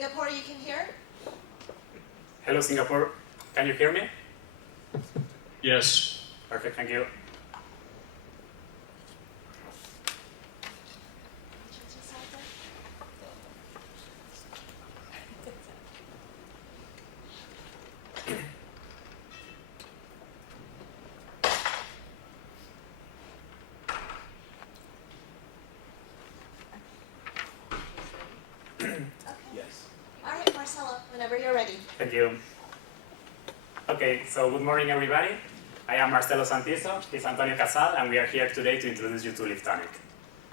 Singapore, you can hear? Hello, Singapore. Can you hear me? Yes. Perfect, thank you. Yes. All right, Marcelo, whenever you're ready. Thank you. Okay, so good morning, everybody. I am Marcelo Santiso, he's Antonio Casal, and we are here today to introduce you to Livetonic.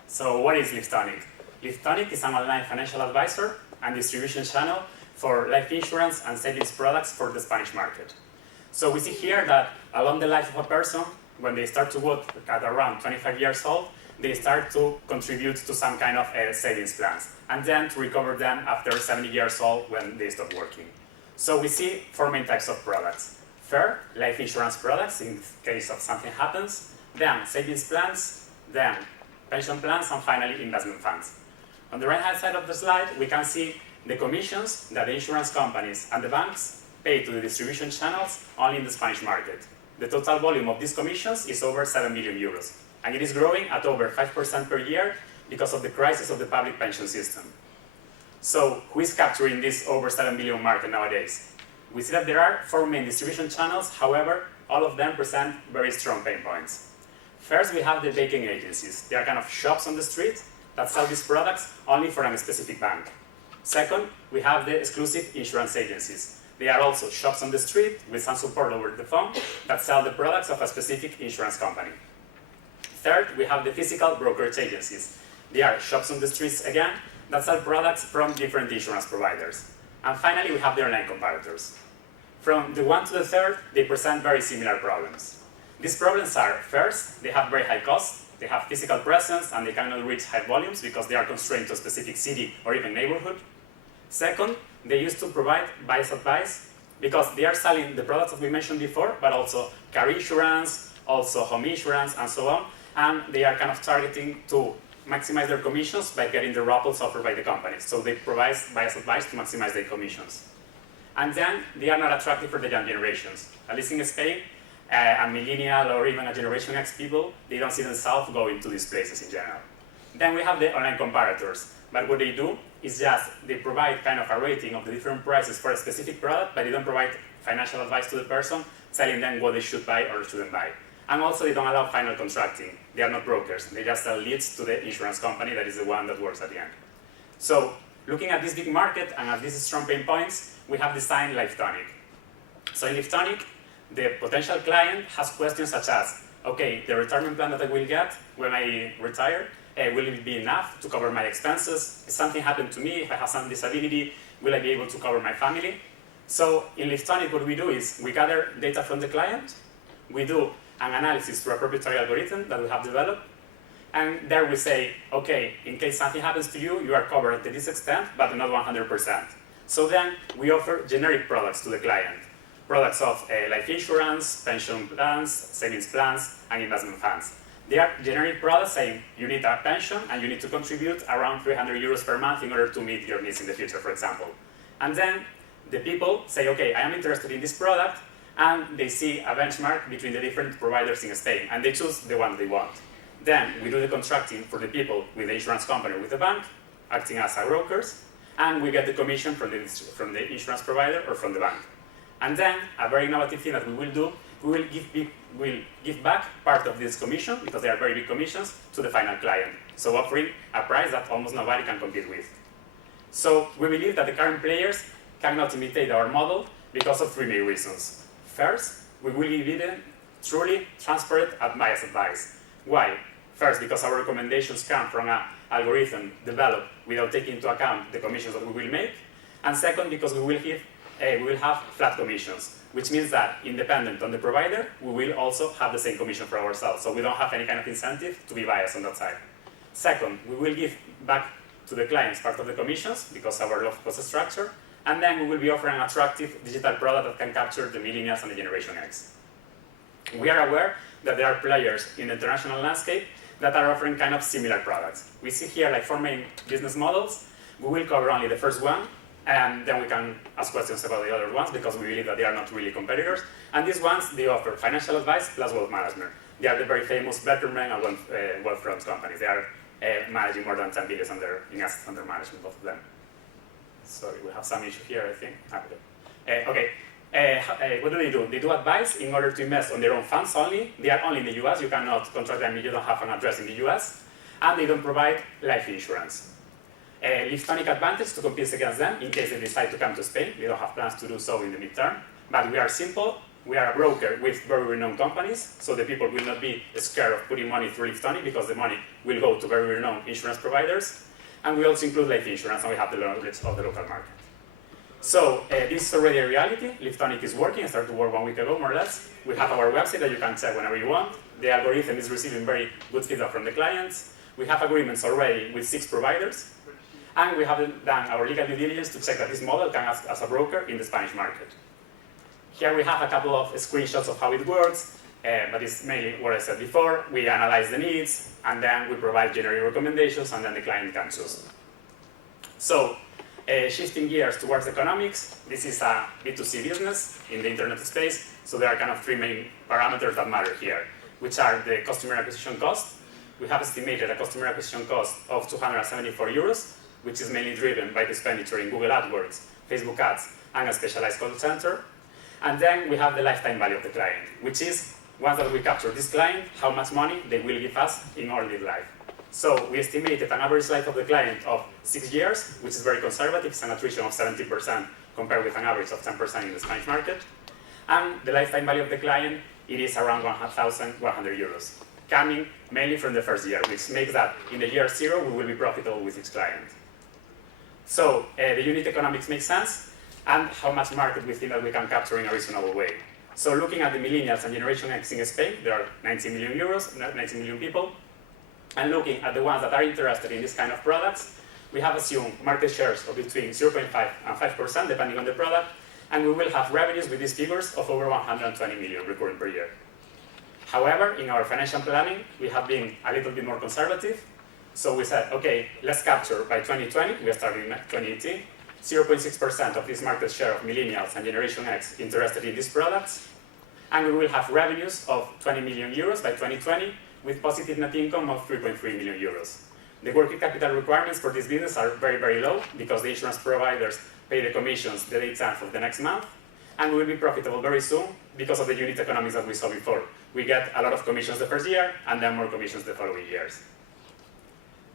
So what is Livetonic? Livetonic is an online financial advisor and distribution channel for life insurance and savings products for the Spanish market. So we see here that along the life of a person, when they start to work at around 25 years old, they start to contribute to some kind of savings plans, and then to recover them after 70 years old when they stop working. So we see four main types of products. First, life insurance products in case of something happens, then savings plans, then pension plans, and finally investment funds. On the right-hand side of the slide, we can see the commissions that the insurance companies and the banks pay to the distribution channels only in the Spanish market. The total volume of these commissions is over 7 million euros, and it is growing at over 5% per year because of the crisis of the public pension system. So who is capturing this over 7 million market nowadays? We see that there are four main distribution channels, however, all of them present very strong pain points. First, we have the banking agencies. They are kind of shops on the street that sell these products only for a specific bank. Second, we have the exclusive insurance agencies. They are also shops on the street with some support over the phone that sell the products of a specific insurance company. Third, we have the physical brokerage agencies. They are shops on the streets again that sell products from different insurance providers. And finally, we have the online comparators. From the one to the third, they present very similar problems. These problems are, first, they have very high costs, they have physical presence, and they cannot reach high volumes because they are constrained to a specific city or even neighborhood. Second, they used to provide biased advice because they are selling the products that we mentioned before, but also car insurance, also home insurance, and so on. And they are kind of targeting to maximize their commissions by getting the rappels offered by the companies. So they provide biased advice to maximize their commissions. And then they are not attractive for the young generations. At least in Spain, a millennial or even a Generation X people, they don't see themselves going to these places in general. Then we have the online comparators. But what they do is just they provide kind of a rating of the different prices for a specific product, but they don't provide financial advice to the person, telling them what they should buy or shouldn't buy. And also they don't allow final contracting. They are not brokers. They just sell leads to the insurance company that is the one that works at the end. So looking at this big market and at these strong pain points, we have designed Livetonic. So in Livetonic, the potential client has questions such as, okay, the retirement plan that I will get when I retire, will it be enough to cover my expenses? If something happened to me, if I have some disability, will I be able to cover my family? So in Livetonic, what we do is we gather data from the client, we do an analysis through a proprietary algorithm that we have developed, and there we say, okay, in case something happens to you, you are covered to this extent, but not 100%. So then we offer generic products to the client, products of life insurance, pension plans, savings plans, and investment funds. They are generic products saying you need a pension and you need to contribute around 300 euros per month in order to meet your needs in the future, for example. And then the people say, okay, I am interested in this product, and they see a benchmark between the different providers in Spain, and they choose the one they want. Then we do the contracting for the people with the insurance company or with the bank, acting as our brokers, and we get the commission from the insurance provider or from the bank. And then a very innovative thing that we will do, we will give back part of this commission, because they are very big commissions, to the final client. So offering a price that almost nobody can compete with. So we believe that the current players cannot imitate our model because of three main reasons. First, we will give them truly transparent unbiased advice. Why? First, because our recommendations come from an algorithm developed without taking into account the commissions that we will make. And second, because we will have flat commissions, which means that independent on the provider, we will also have the same commission for ourselves. So we don't have any kind of incentive to be biased on that side. Second, we will give back to the clients part of the commissions because of our low cost structure. And then we will be offering an attractive digital product that can capture the millennials and the Generation X. We are aware that there are players in the international landscape that are offering kind of similar products. We see here like four main business models. We will cover only the first one, And then we can ask questions about the other ones because we believe that they are not really competitors. And these ones, they offer financial advice plus wealth management. They are the very famous Betterment and Wealthfront companies. They are managing more than 10 billion in assets under management, both of them. Sorry, we have some issue here, I think. What do? They do advice in order to invest on their own funds only. They are only in the US. You cannot contract them if you don't have an address in the US. And they don't provide life insurance. Livetonic advantage to compete against them in case they decide to come to Spain. We don't have plans to do so in the midterm. But we are simple. We are a broker with very renowned companies, so the people will not be scared of putting money through Livetonic because the money will go to very renowned insurance providers. And we also include life insurance, and we have the knowledge of the local market. So this is already a reality. Livetonic is working. It started to work 1 week ago, more or less. We have our website that you can check whenever you want. The algorithm is receiving very good feedback from the clients. We have agreements already with 6 providers. And we have done our legal due diligence to check that this model can act as a broker in the Spanish market. Here we have a couple of screenshots of how it works, but it's mainly what I said before. We analyze the needs, and then we provide generic recommendations, and then the client can choose. So, shifting gears towards economics, this is a B2C business in the internet space, so there are kind of 3 main parameters that matter here, which are the customer acquisition cost. We have estimated a customer acquisition cost of 274 euros, which is mainly driven by the expenditure in Google AdWords, Facebook ads, and a specialized call center. And then we have the lifetime value of the client, which is, once that we capture this client, how much money they will give us in early life. So we estimated an average life of the client of 6 years, which is very conservative. It's an attrition of 70% compared with an average of 10% in the Spanish market. And the lifetime value of the client, it is around 1,100 euros, coming mainly from the first year, which makes that in the year 0, we will be profitable with each client. So the unit economics make sense, and how much market we think that we can capture in a reasonable way. So looking at the millennials and Generation X in Spain, there are 90 million people. And looking at the ones that are interested in this kind of products, we have assumed market shares of between 0.5 and 5%, depending on the product, and we will have revenues with these figures of over 120 million recurring per year. However, in our financial planning, we have been a little bit more conservative. So we said, okay, let's capture by 2020, we are starting in 2018, 0.6% of this market share of millennials and Generation X interested in these products, and we will have revenues of 20 million euros by 2020 with positive net income of 3.3 million euros. The working capital requirements for this business are very, very low because the insurance providers pay the commissions the 8th of the next month, and we will be profitable very soon because of the unit economics that we saw before. We get a lot of commissions the first year and then more commissions the following years.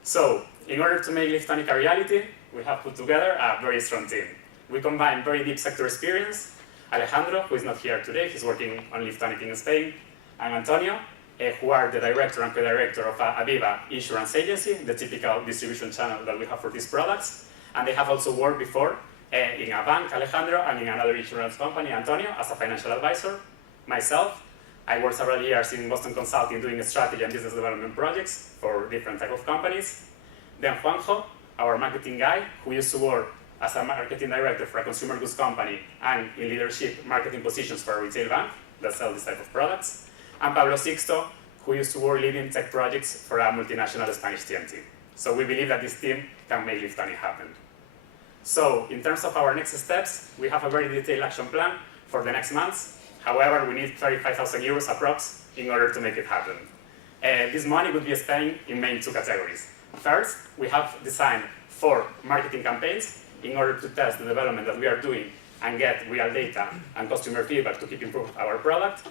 So, in order to make Livetonic a reality, we have put together a very strong team. We combine very deep sector experience, Alejandro, who is not here today, he's working on Livetonic in Spain, and Antonio, who are the director and co-director of Aviva Insurance Agency, the typical distribution channel that we have for these products. And they have also worked before in a bank, Alejandro, and in another insurance company, Antonio, as a financial advisor. Myself, I worked several years in Boston Consulting doing strategy and business development projects for different types of companies. Then Juanjo, our marketing guy, who used to work as a marketing director for a consumer goods company and in leadership marketing positions for a retail bank that sells this type of products. And Pablo Sixto, who used to work leading tech projects for a multinational Spanish TMT. So we believe that this team can make Livetonic happen. So in terms of our next steps, we have a very detailed action plan for the next months. However, we need 35,000 euros approx in order to make it happen. This money would be spent in main 2 categories. First, we have designed 4 marketing campaigns in order to test the development that we are doing and get real data and customer feedback to keep improving our product.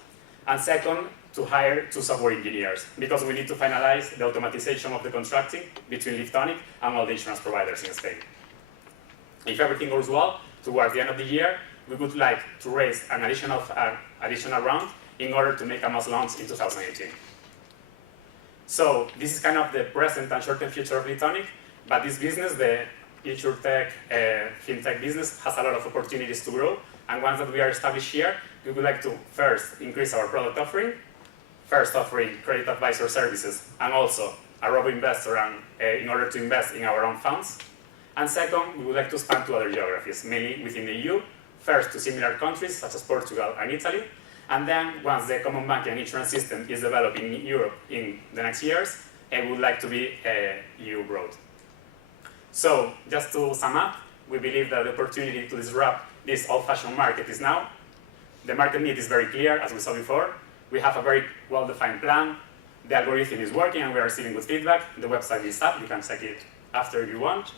And second, to hire 2 software engineers, because we need to finalize the automatization of the contracting between Livetonic and all the insurance providers in Spain. If everything goes well, towards the end of the year, we would like to raise an additional round in order to make a mass launch in 2018. So this is kind of the present and short-term future of Livetonic, but this business, the InsureTech fintech business, has a lot of opportunities to grow, and once that we are established here, we would like to first increase our product offering, first offering credit advisor services, and also a robo-investor in order to invest in our own funds. And second, we would like to expand to other geographies, mainly within the EU, first to similar countries such as Portugal and Italy, and then once the common banking and insurance system is developed in Europe in the next years, we would like to be EU broad. So just to sum up, we believe that the opportunity to disrupt this old-fashioned market is now. The market need is very clear, as we saw before. We have a very well-defined plan. The algorithm is working and we are receiving good feedback. The website is up, you can check it after if you want.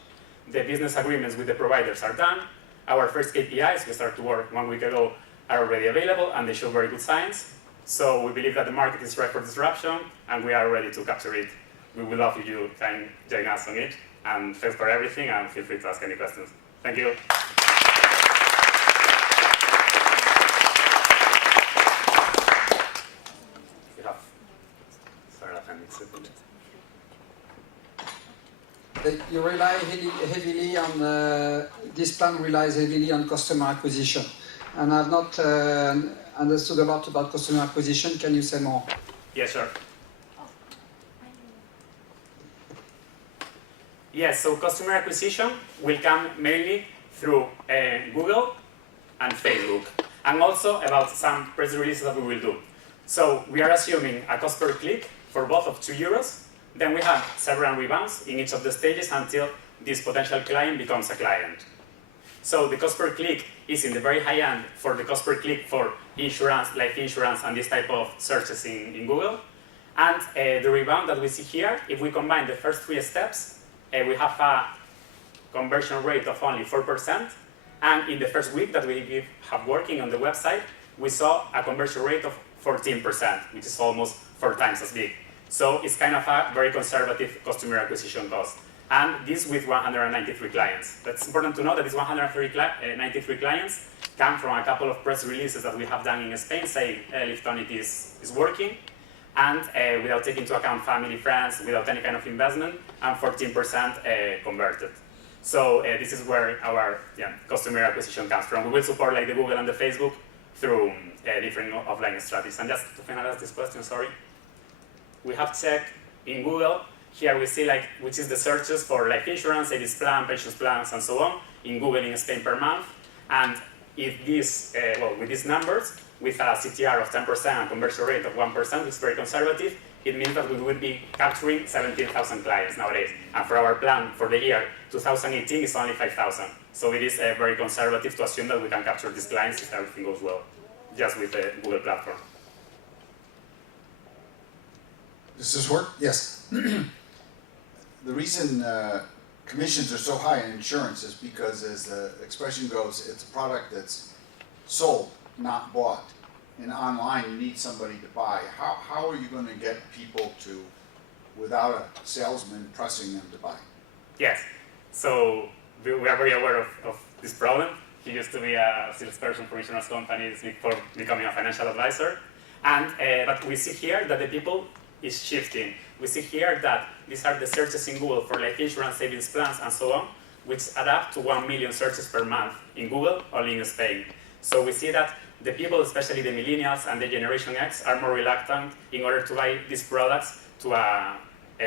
The business agreements with the providers are done. Our first KPIs, we started to work 1 week ago, are already available and they show very good signs. So we believe that the market is ripe for disruption and we are ready to capture it. We would love if you can join us on it. And thanks for everything and feel free to ask any questions. Thank you. You rely heavily on, this plan relies heavily on customer acquisition. And I've not understood a lot about customer acquisition. Can you say more? Yes, sure. Yes, so customer acquisition will come mainly through Google and Facebook, and also about some press releases that we will do. So we are assuming a cost per click for both of €2. Then we have several rebounds in each of the stages until this potential client becomes a client. So the cost per click is in the very high end for the cost per click for insurance, life insurance, and this type of searches in Google. And the rebound that we see here, if we combine the first 3 steps, we have a conversion rate of only 4%. And in the first week that we have working on the website, we saw a conversion rate of 14%, which is almost 4 times as big. So it's kind of a very conservative customer acquisition cost. And this with 193 clients. That's important to know that these 193 clients come from a couple of press releases that we have done in Spain saying Livetonic is working. And without taking into account family, friends, without any kind of investment, and 14% converted. So this is where our customer acquisition comes from. We will support like the Google and the Facebook through different offline strategies. And just to finalize this question, sorry. We have checked in Google, here we see like which is the searches for life insurance, savings plan, pensions plans, and so on in Google in Spain per month. And if this, with these numbers, with a CTR of 10% and conversion rate of 1%, which is very conservative, it means that we would be capturing 17,000 clients nowadays. And for our plan for the year 2018 is only 5,000. So it is very conservative to assume that we can capture these clients if everything goes well, just with the Google platform. Does this work? Yes. The reason commissions are so high in insurance is because, as the expression goes, it's a product that's sold, not bought. And online, you need somebody to buy. How are you going to get people to, without a salesman pressing them to buy? Yes. So we are very aware of this problem. He used to be a salesperson for insurance companies before becoming a financial advisor. And but we see here that the people is shifting. We see here that these are the searches in Google for life insurance, savings plans, and so on, which add up to 1 million searches per month in Google, only in Spain. So we see that the people, especially the millennials and the Generation X, are more reluctant in order to buy these products to a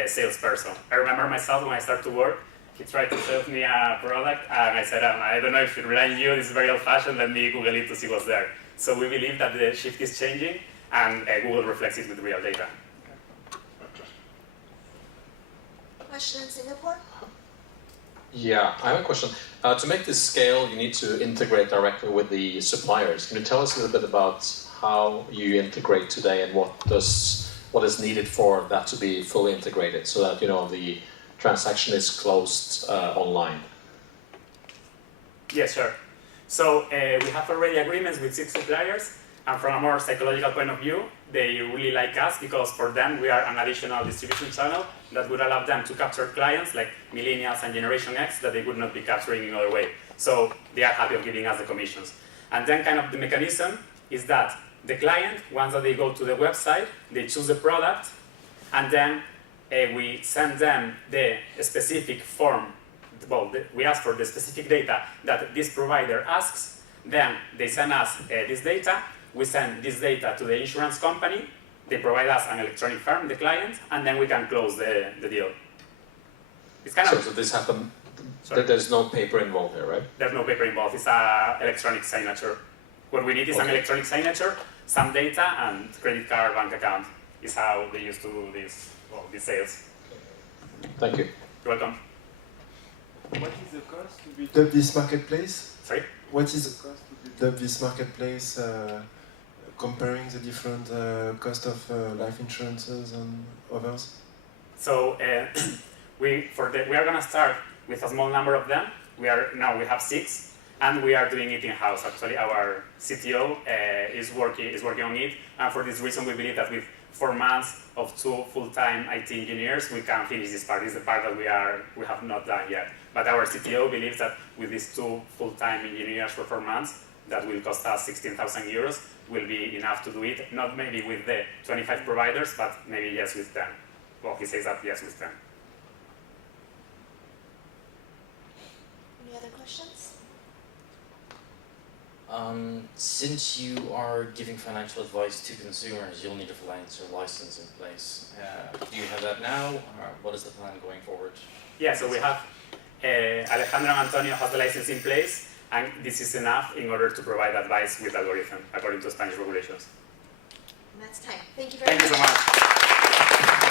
salesperson. I remember myself when I started to work, he tried to sell me a product, and I said, I don't know if it rely on you, this is very old-fashioned, let me Google it to see what's there. So we believe that the shift is changing, and Google reflects it with real data. Question in Singapore? Yeah, I have a question. To make this scale, you need to integrate directly with the suppliers. Can you tell us a little bit about how you integrate today and what is needed for that to be fully integrated so that the transaction is closed online? Yes, sure. So we have already agreements with 6 suppliers, and from a more psychological point of view, they really like us because for them we are an additional distribution channel that would allow them to capture clients like millennials and Generation X that they would not be capturing in another way. So they are happy of giving us the commissions. And then kind of the mechanism is that the client, once that they go to the website, they choose the product, and then we send them the specific form. Well, we ask for the specific data that this provider asks, then they send us this data, we send this data to the insurance company, they provide us an electronic form, the client, and then we can close the deal. It's kind of... So this happens, there's no paper involved here, right? There's no paper involved, it's an electronic signature. What we need is an electronic signature, some data, and credit card, bank account is how they used to do these sales. Thank you. You're welcome. What is the cost to build up this marketplace? Sorry? What is the cost to build up this marketplace, comparing the different cost of life insurances and others? So we are gonna start with a small number of them. We have 6, and we are doing it in-house. Actually, our CTO is working on it, and for this reason, we believe that with 4 months of 2 full-time IT engineers, we can finish this part. This is the part that we have not done yet. But our CTO believes that with these 2 full-time engineers for 4 months, that will cost us 16,000 euros, will be enough to do it. Not maybe with the 25 providers, but maybe yes with 10. Well, he says that yes with 10. Any other questions? Since you are giving financial advice to consumers, you'll need a financial license in place. Do you have that now, or what is the plan going forward? Yeah, so we have Alejandro and Antonio have the license in place, and this is enough in order to provide advice with algorithm according to Spanish regulations. And that's time. Thank you very Thank you much. so much.